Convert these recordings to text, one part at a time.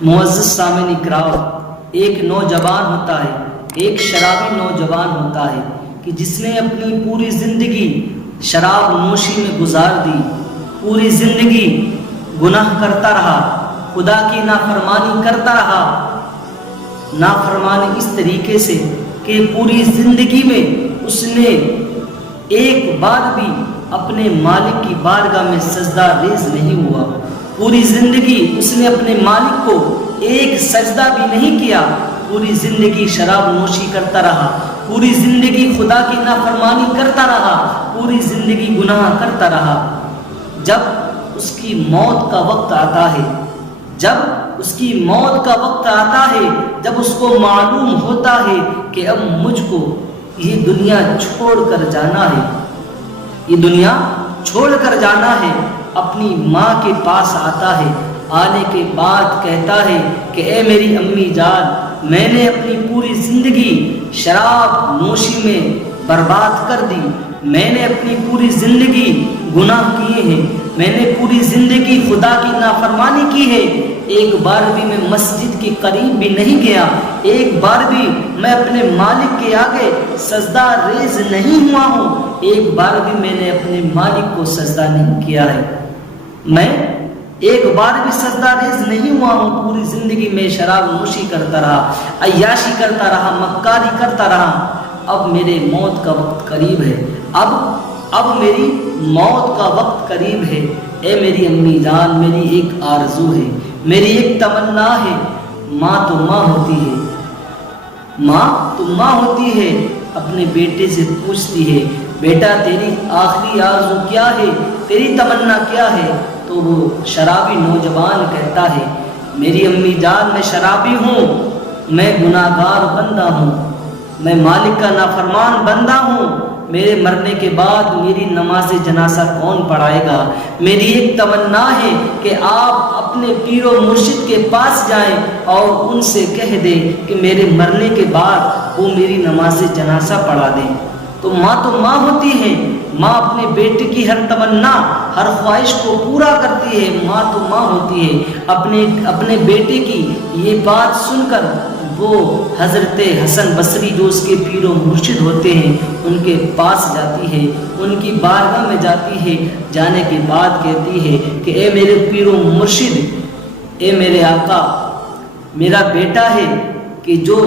معزز سامعین اکرام، ایک نوجوان ہوتا ہے، ایک شرابی نوجوان ہوتا ہے کہ جس نے اپنی پوری زندگی شراب نوشی میں گزار دی، پوری زندگی گناہ کرتا رہا، خدا کی نافرمانی کرتا رہا، نافرمانی اس طریقے سے کہ پوری زندگی میں اس نے ایک بار بھی اپنے مالک کی بارگاہ میں سجدہ ریز نہیں ہوا، پوری زندگی اس نے اپنے مالک کو ایک سجدہ بھی نہیں کیا، پوری زندگی شراب نوشی کرتا رہا، پوری زندگی خدا کی نافرمانی کرتا رہا، پوری زندگی گناہ کرتا رہا۔ جب اس کی موت کا وقت آتا ہے، جب اس کی موت کا وقت آتا ہے، جب اس کو معلوم ہوتا ہے کہ اب مجھ کو یہ دنیا چھوڑ کر جانا ہے، یہ دنیا چھوڑ کر جانا ہے، اپنی ماں کے پاس آتا ہے، آنے کے بعد کہتا ہے کہ اے میری امی جان، میں نے اپنی پوری زندگی شراب نوشی میں برباد کر دی، میں نے اپنی پوری زندگی گناہ کیے ہیں، میں نے پوری زندگی خدا کی نافرمانی کی ہے، ایک بار بھی میں مسجد کے قریب بھی نہیں گیا، ایک بار بھی میں اپنے مالک کے آگے سجدہ ریز نہیں ہوا ہوں، ایک بار بھی میں نے اپنے مالک کو سجدہ نہیں کیا ہے، میں ایک بار بھی سجدہ ریز نہیں ہوا ہوں، پوری زندگی میں شراب نوشی کرتا رہا، عیاشی کرتا رہا، مکاری کرتا رہا۔ اب میرے موت کا وقت قریب ہے، اب میری موت کا وقت قریب ہے، اے میری امی جان، میری ایک آرزو ہے، میری ایک تمنا ہے۔ ماں تو ماں ہوتی ہے، ماں تو ماں ہوتی ہے، اپنے بیٹے سے پوچھتی ہے بیٹا تیری آخری آرزو کیا ہے، تیری تمنا کیا ہے؟ تو وہ شرابی نوجوان کہتا ہے میری امی جان، میں شرابی ہوں، میں گناہ گار بندہ ہوں، میں مالک کا نافرمان بندہ ہوں، میرے مرنے کے بعد میری نماز جنازہ کون پڑھائے گا؟ میری ایک تمنا ہے کہ آپ اپنے پیر و مرشد کے پاس جائیں اور ان سے کہہ دیں کہ میرے مرنے کے بعد وہ میری نماز جنازہ پڑھا دیں۔ تو ماں ہوتی ہے، ماں اپنے بیٹے کی ہر تمنا، ہر خواہش کو پورا کرتی ہے، ماں تو ماں ہوتی ہے۔ اپنے بیٹے کی یہ بات سن کر وہ حضرت حسن بصری جو اس کے پیر و مرشد ہوتے ہیں ان کے پاس جاتی ہے، ان کی بارگاہ میں جاتی ہے، جانے کے بعد کہتی ہے کہ اے میرے پیر و مرشد، اے میرے آقا، میرا بیٹا ہے کہ جو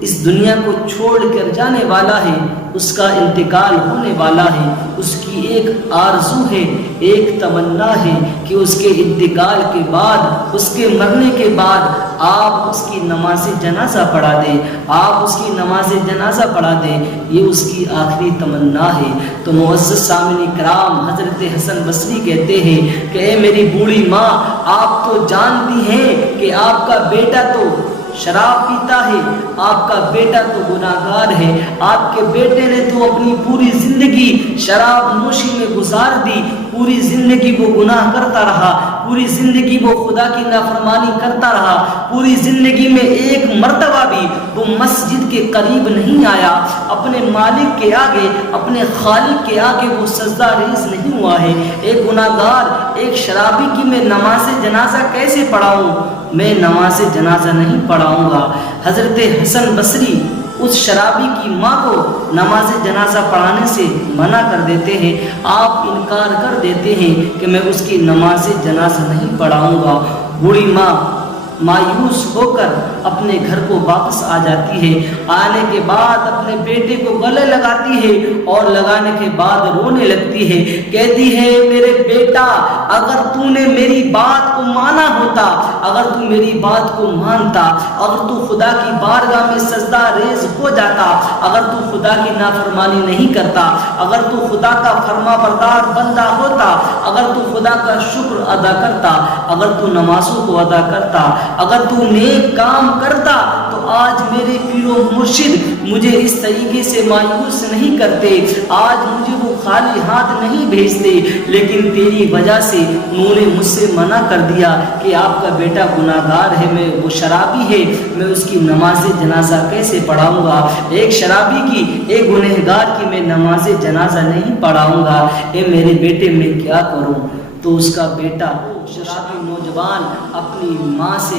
اس دنیا کو چھوڑ کر جانے والا ہے، اس کا انتقال ہونے والا ہے، اس کی ایک آرزو ہے، ایک تمنا ہے کہ اس کے انتقال کے بعد، اس کے مرنے کے بعد آپ اس کی نماز جنازہ پڑھا دیں، آپ اس کی نماز جنازہ پڑھا دیں، یہ اس کی آخری تمنا ہے۔ تو معزز سامعین کرام، حضرت حسن بصری کہتے ہیں کہ اے میری بوڑھی ماں، آپ تو جانتی ہیں کہ آپ کا بیٹا تو شراب پیتا ہے، آپ کا بیٹا تو گناہ گار ہے، آپ کے بیٹے نے تو اپنی پوری زندگی شراب نوشی میں گزار دی، پوری زندگی وہ گناہ کرتا رہا، پوری زندگی وہ خدا کی نافرمانی کرتا رہا، پوری زندگی میں ایک مرتبہ بھی وہ مسجد کے قریب نہیں آیا، اپنے مالک کے آگے، اپنے خالق کے آگے وہ سجدہ ریز نہیں ہوا ہے۔ ایک گناہ گار، ایک شرابی کی میں نماز جنازہ کیسے پڑھاؤں؟ میں نماز جنازہ نہیں پڑھاؤں گا۔ حضرت حسن بصری اس شرابی کی ماں کو نماز جنازہ پڑھانے سے منع کر دیتے ہیں، آپ انکار کر دیتے ہیں کہ میں اس کی نماز جنازہ نہیں پڑھاؤں گا۔ بوڑھی ماں مایوس ہو کر اپنے گھر کو واپس آ جاتی ہے، آنے کے بعد اپنے بیٹے کو گلے لگاتی ہے اور لگانے کے بعد رونے لگتی ہے، کہتی ہے میرے بیٹا، اگر تو نے میری بات کو مانا ہوتا، اگر تو میری بات کو مانتا، اگر تو خدا کی بارگاہ میں سجدہ ریز ہو جاتا، اگر تو خدا کی نافرمانی نہیں کرتا، اگر تو خدا کا فرما بردار بندہ ہوتا، اگر تو خدا کا شکر ادا کرتا، اگر تو نمازوں کو ادا کرتا، اگر تو نیک کام کرتا، تو آج میرے پیر و مرشد مجھے اس طریقے سے مایوس نہیں کرتے، آج مجھے وہ خالی ہاتھ نہیں بھیجتے، لیکن تیری وجہ سے انہوں نے مجھ سے منع کر دیا کہ آپ کا بیٹا گناہ گار ہے، میں وہ شرابی ہے، میں اس کی نماز جنازہ کیسے پڑھاؤں گا؟ ایک شرابی کی، ایک گنہگار کی میں نماز جنازہ نہیں پڑھاؤں گا، اے میرے بیٹے میں کیا کروں؟ تو اس کا بیٹا شرابی نوجوان اپنی ماں سے